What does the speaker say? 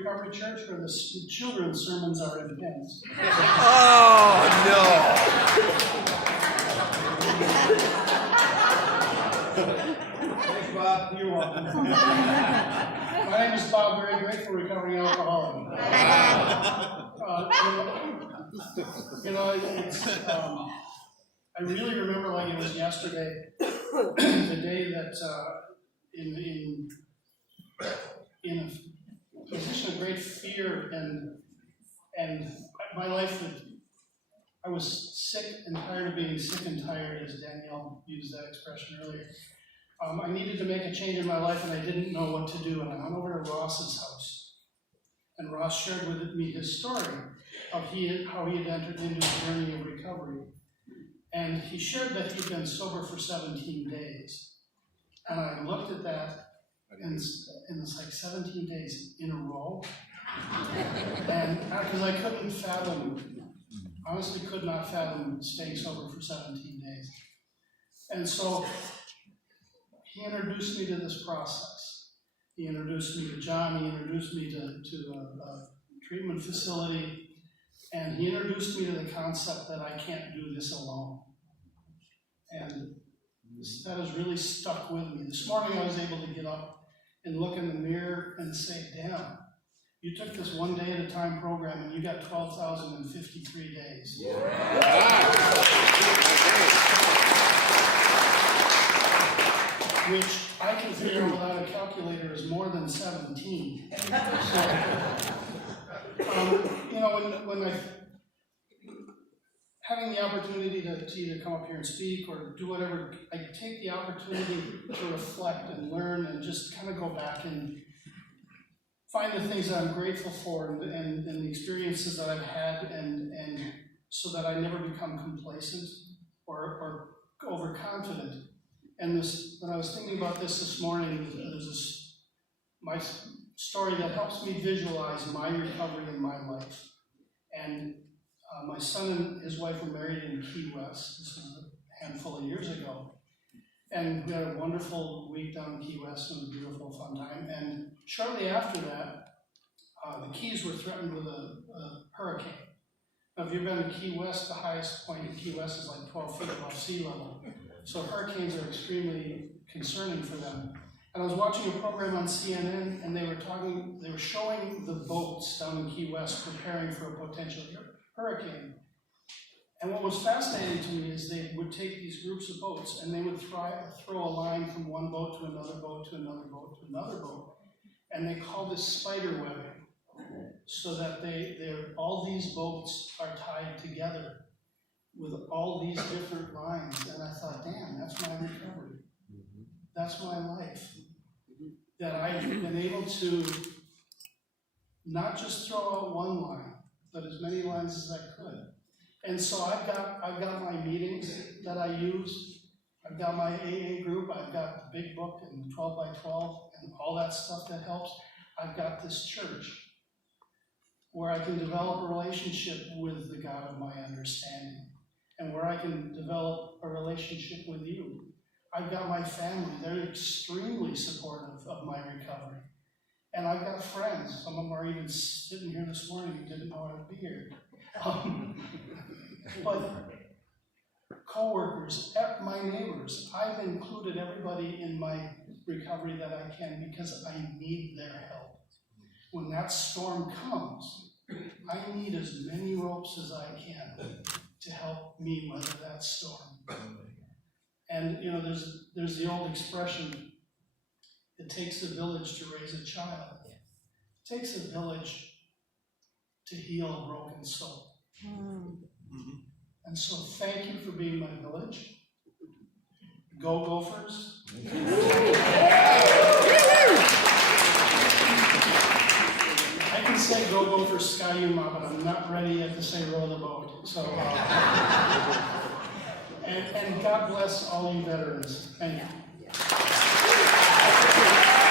Recovery Church where the children's sermons are intense. Oh, no. Thanks, Bob. You're welcome. My name is Bob, very grateful recovering alcoholic. I really remember like it was yesterday, the day that in a position of great fear and my life, I was sick and tired of being sick and tired, as Danielle used that expression earlier. I needed to make a change in my life and I didn't know what to do, and I went over to Ross's house. And Ross shared with me his story of how he had entered into a journey of recovery. And he shared that he'd been sober for 17 days. And I looked at that, and it's like 17 days in a row. And because I couldn't fathom, honestly could not fathom staying sober for 17 days. And so he introduced me to this process. He introduced me to John, he introduced me to a treatment facility, and he introduced me to the concept that I can't do this alone. And that has really stuck with me. This morning I was able to get up and look in the mirror and say, damn, you took this one day at a time program and you got 12,053 days. Which I can figure without a calculator is more than 17. So, when having the opportunity to either come up here and speak or do whatever, I take the opportunity to reflect and learn and just kind of go back and find the things that I'm grateful for and the experiences that I've had, and so that I never become complacent or overconfident. And when I was thinking about this morning, there's my story that helps me visualize my recovery in my life. And my son and his wife were married in Key West. This was a handful of years ago. And we had a wonderful week down in Key West. It was a beautiful, fun time. And shortly after that, the Keys were threatened with a hurricane. Now, if you've been to Key West, the highest point in Key West is like 12 feet above sea level. So hurricanes are extremely concerning for them. And I was watching a program on CNN, and they were showing the boats down in Key West preparing for a potential hurricane. And what was fascinating to me is they would take these groups of boats and they would throw a line from one boat to another boat to another boat to another boat. And they call this spider webbing, so that all these boats are tied together with all these different lines. And I thought, damn, that's my recovery. That's my life. That I've been able to not just throw out one line, but as many lines as I could. And so I've got my meetings that I use. I've got my AA group. I've got the big book and 12 by 12 and all that stuff that helps. I've got this church where I can develop a relationship with the God of my understanding, and where I can develop a relationship with you. I've got my family. They're extremely supportive of my recovery. And I've got friends. Some of them are even sitting here this morning who didn't know I would be here. But co-workers, my neighbors, I've included everybody in my recovery that I can, because I need their help. When that storm comes, I need as many ropes as I can to help me weather that storm. And there's the old expression, it takes a village to raise a child. It takes a village to heal a broken soul. And so thank you for being my village. Go Gophers. I can say go Gophers, Sky Yuma, but I'm not ready yet to say row the boat. So, and God bless all you veterans. Thank you.